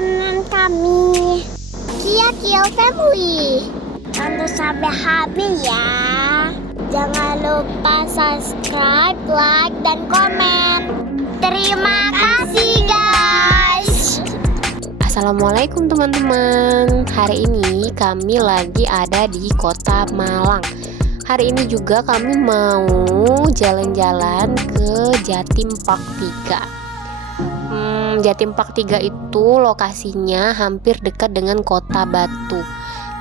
dengan kami Kia Kio Family. Tonton sampai habis ya. Jangan lupa subscribe, like, dan komen. Terima kasih guys. Assalamualaikum teman-teman. Hari ini kami lagi ada di Kota Malang. Hari ini juga kami mau jalan-jalan ke Jatim Park 3. Jatim Park 3 itu lokasinya hampir dekat dengan Kota Batu.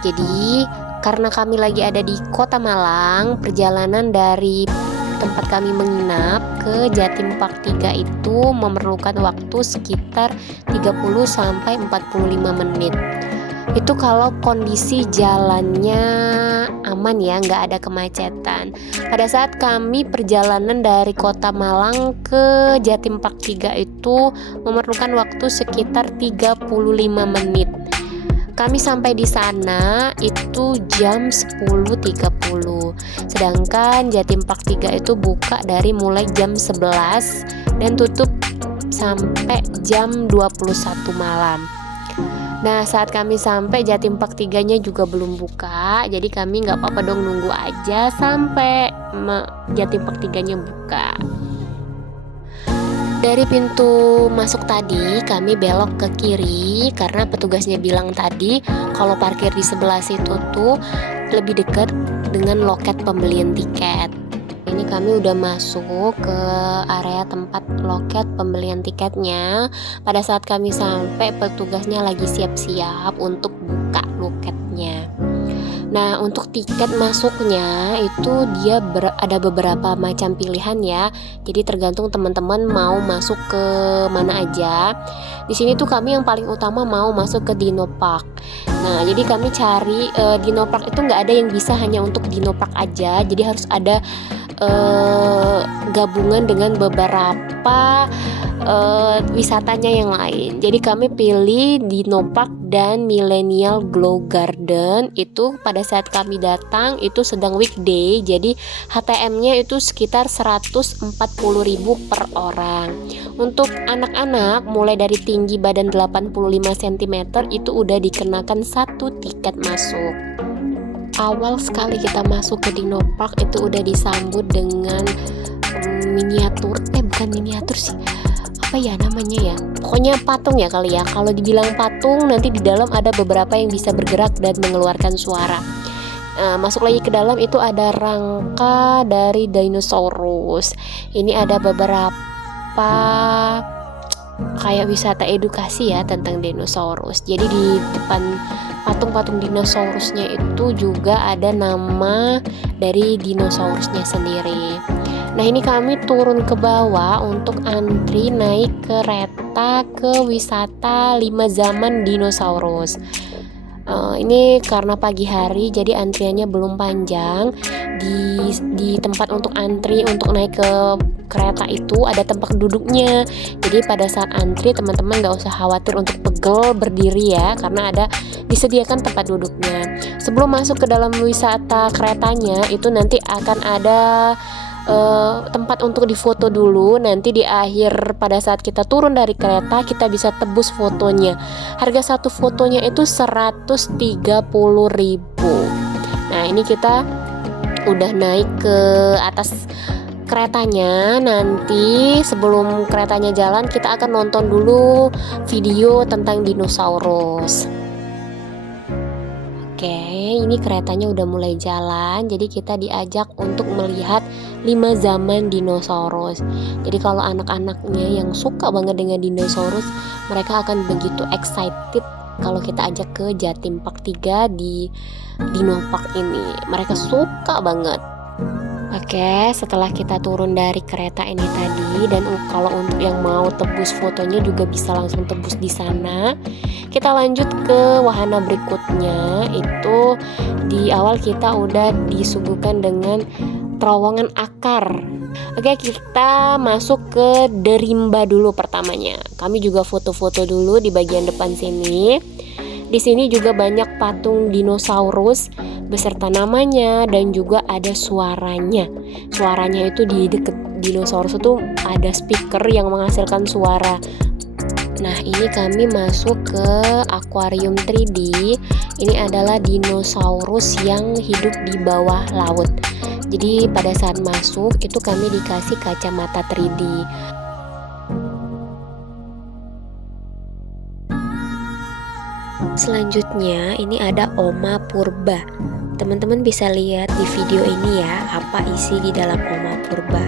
Jadi karena kami lagi ada di Kota Malang, perjalanan dari tempat kami menginap ke Jatim Park 3 itu memerlukan waktu sekitar 30-45 menit. Itu kalau kondisi jalannya aman ya, nggak ada kemacetan. Pada saat kami perjalanan dari Kota Malang ke Jatim Park 3 itu memerlukan waktu sekitar 35 menit. Kami sampai di sana itu jam 10.30. Sedangkan Jatim Park 3 itu buka dari mulai jam 11 dan tutup sampai jam 21 malam. Nah, saat kami sampai Jatim Park 3-nya juga belum buka. Jadi kami nggak apa-apa dong, nunggu aja sampai Jatim Park 3-nya buka. Dari pintu masuk tadi kami belok ke kiri karena petugasnya bilang tadi kalau parkir di sebelah situ tuh lebih dekat dengan loket pembelian tiket. Ini kami udah masuk ke area tempat loket pembelian tiketnya. Ada saat kami sampai, petugasnya lagi siap-siap untuk buka loketnya. Nah, untuk tiket masuknya itu dia ada beberapa macam pilihan ya. Jadi tergantung teman-teman mau masuk ke mana aja. Di sini tuh kami yang paling utama mau masuk ke Dino Park. Nah, jadi kami cari Dino Park itu nggak ada yang bisa hanya untuk Dino Park aja. Jadi harus ada gabungan dengan beberapa wisatanya yang lain. Jadi kami pilih Dino Park dan Millennial Glow Garden. Itu pada saat kami datang itu sedang weekday, jadi HTM-nya itu sekitar 140.000 per orang. Untuk anak-anak mulai dari tinggi badan 85 cm itu udah dikenakan 1 tiket masuk. Awal sekali kita masuk ke Dino Park itu udah disambut dengan miniatur, bukan miniatur sih, apa ya namanya ya, pokoknya patung ya kali ya. Kalau dibilang patung, nanti di dalam ada beberapa yang bisa bergerak dan mengeluarkan suara. Masuk lagi ke dalam itu ada rangka dari dinosaurus. Ini ada beberapa kayak wisata edukasi ya tentang dinosaurus. Jadi di depan patung-patung dinosaurusnya itu juga ada nama dari dinosaurusnya sendiri. Nah, ini kami turun ke bawah untuk antri naik kereta ke wisata 5 zaman dinosaurus. Ini karena pagi hari jadi antriannya belum panjang. Di tempat untuk antri untuk naik ke kereta itu ada tempat duduknya. Jadi pada saat antri teman-teman gak usah khawatir untuk pegel berdiri ya, karena ada disediakan tempat duduknya. Sebelum masuk ke dalam wisata keretanya itu nanti akan ada tempat untuk difoto dulu. Nanti di akhir pada saat kita turun dari kereta kita bisa tebus fotonya. Harga satu fotonya itu 130.000. Nah, ini kita udah naik ke atas keretanya. Nanti sebelum keretanya jalan kita akan nonton dulu video tentang dinosaurus. Oke, ini keretanya udah mulai jalan. Jadi kita diajak untuk melihat 5 zaman dinosaurus. Jadi kalau anak-anaknya yang suka banget dengan dinosaurus, mereka akan begitu excited kalau kita ajak ke Jatim Park 3 di Dino Park ini. Mereka suka banget. Oke, setelah kita turun dari kereta ini tadi, dan kalau untuk yang mau tebus fotonya juga bisa langsung tebus di sana. Kita lanjut ke wahana berikutnya. Itu di awal kita udah disuguhkan dengan terowongan akar. Oke, kita masuk ke Derimba dulu pertamanya. Kami juga foto-foto dulu di bagian depan sini. Di sini juga banyak patung dinosaurus beserta namanya dan juga ada suaranya. Suaranya itu di deket dinosaurus itu ada speaker yang menghasilkan suara. Nah, ini kami masuk ke akuarium 3D. Ini adalah dinosaurus yang hidup di bawah laut. Jadi pada saat masuk itu kami dikasih kacamata 3D. Selanjutnya ini ada Oma Purba. Teman-teman bisa lihat di video ini ya, apa isi di dalam Oma Purba.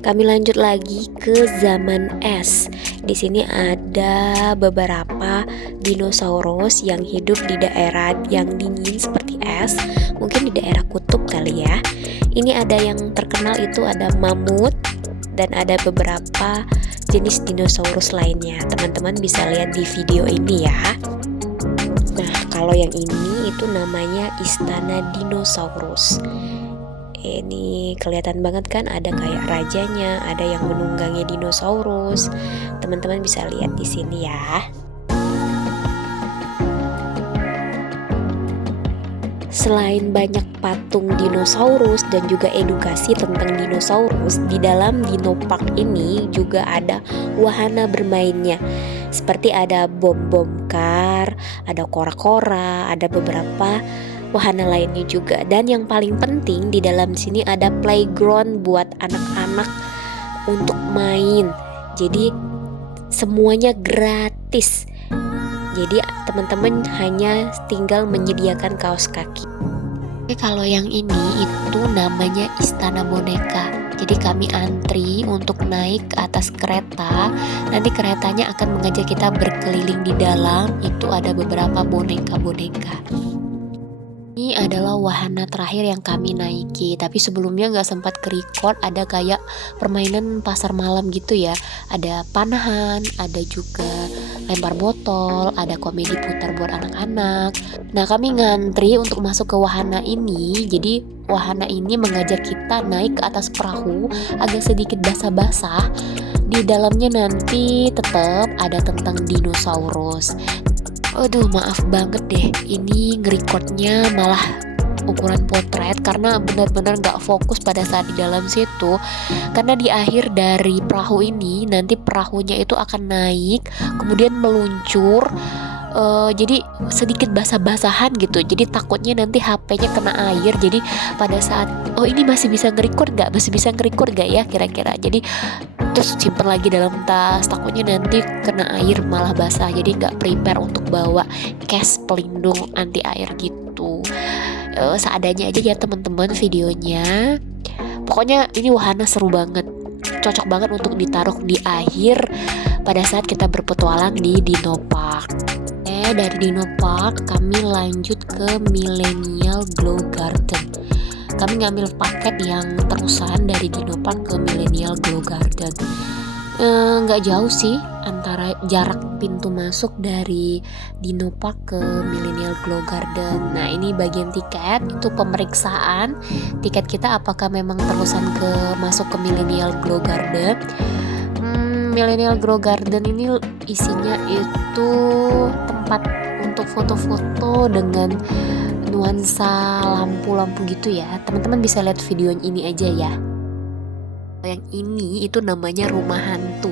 Kami lanjut lagi ke zaman es. Di sini ada beberapa dinosaurus yang hidup di daerah yang dingin seperti es, mungkin di daerah kutub kali ya. Ini ada yang terkenal itu ada mamut dan ada beberapa jenis dinosaurus lainnya. Teman-teman bisa lihat di video ini ya. Nah, kalau yang ini itu namanya Istana Dinosaurus. Ini kelihatan banget kan, ada kayak rajanya, ada yang menunggangi dinosaurus. Teman-teman bisa lihat di sini ya. Selain banyak patung dinosaurus dan juga edukasi tentang dinosaurus, di dalam Dinopark ini juga ada wahana bermainnya. Seperti ada bom-bom kar, ada kora-kora, ada beberapa wahana lainnya juga. Dan yang paling penting di dalam sini ada playground buat anak-anak untuk main. Jadi semuanya gratis. Jadi teman-teman hanya tinggal menyediakan kaos kaki. Kalau yang ini itu namanya Istana Boneka. Jadi kami antri untuk naik ke atas kereta. Nanti keretanya akan mengajak kita berkeliling di dalam. Itu ada beberapa boneka-boneka. Ini adalah wahana terakhir yang kami naiki. Tapi sebelumnya nggak sempat ke-record. Ada kayak permainan pasar malam gitu ya. Ada panahan, ada juga lempar botol, ada komedi putar buat anak-anak. Nah, kami ngantri untuk masuk ke wahana ini. Jadi wahana ini mengajak kita naik ke atas perahu, agak sedikit basah-basah. Di dalamnya nanti tetap ada tentang dinosaurus. Aduh, maaf banget deh, ini nge-recordnya malah ukuran potret karena benar-benar gak fokus pada saat di dalam situ. Karena di akhir dari perahu ini nanti perahunya itu akan naik, kemudian meluncur. Jadi sedikit basah-basahan gitu. Jadi takutnya nanti HP-nya kena air. Jadi pada saat ini masih bisa nge-record gak? Masih bisa nge-record gak ya kira-kira? Jadi terus simpen lagi dalam tas, takutnya nanti kena air malah basah. Jadi nggak prepare untuk bawa case pelindung anti air gitu. Seadanya aja ya teman-teman videonya. Pokoknya ini wahana seru banget, cocok banget untuk ditaruh di akhir pada saat kita berpetualang di Dinopark. Dari Dinopark kami lanjut ke Millennial Glow Garden. Kami ngambil paket yang terusan dari Dinopark ke Millennial Glow Garden. Nggak jauh sih antara jarak pintu masuk dari Dinopark ke Millennial Glow Garden. Nah, ini bagian tiket, itu pemeriksaan tiket kita apakah memang terusan ke masuk ke Millennial Glow Garden. Millennial Glow Garden ini isinya itu tempat untuk foto-foto dengan nuansa lampu-lampu gitu ya. Teman-teman bisa lihat video ini aja ya. Yang ini itu namanya rumah hantu.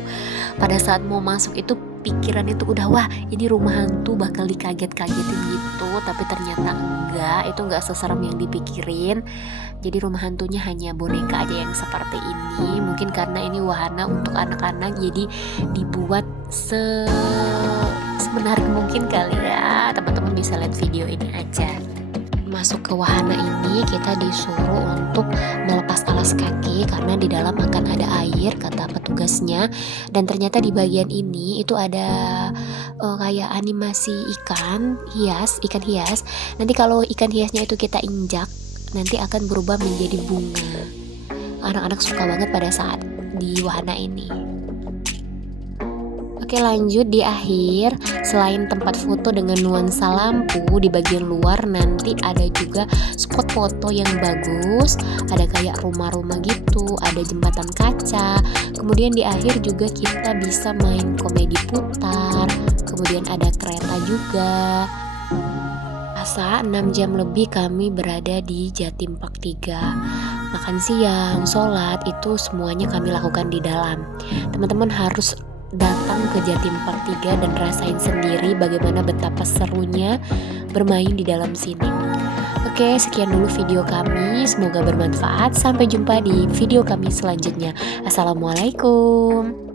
Pada saat mau masuk itu pikiran itu udah wah ini rumah hantu bakal dikaget-kagetin gitu. Tapi ternyata enggak, itu enggak seserem yang dipikirin. Jadi rumah hantunya hanya boneka aja yang seperti ini. Mungkin karena ini wahana untuk anak-anak, jadi dibuat semenarik mungkin kali ya. Teman-teman bisa lihat video ini aja. Masuk ke wahana ini kita disuruh untuk melepas alas kaki karena di dalam akan ada air, kata petugasnya. Dan ternyata di bagian ini itu ada kayak animasi ikan hias. Nanti kalau ikan hiasnya itu kita injak, nanti akan berubah menjadi bunga. Anak-anak suka banget pada saat di wahana ini. Oke, lanjut di akhir. Selain tempat foto dengan nuansa lampu, di bagian luar nanti ada juga spot foto yang bagus. Ada kayak rumah-rumah gitu, ada jembatan kaca. Kemudian di akhir juga kita bisa main komedi putar. Kemudian ada kereta juga. kerasa 6 jam lebih kami berada di Jatim Park 3. Makan siang, sholat, itu semuanya kami lakukan di dalam. Teman-teman harus datang ke Jatim Park 3 dan rasain sendiri bagaimana betapa serunya bermain di dalam sini. Oke, sekian dulu video kami. Semoga bermanfaat. Sampai jumpa di video kami selanjutnya. Assalamualaikum.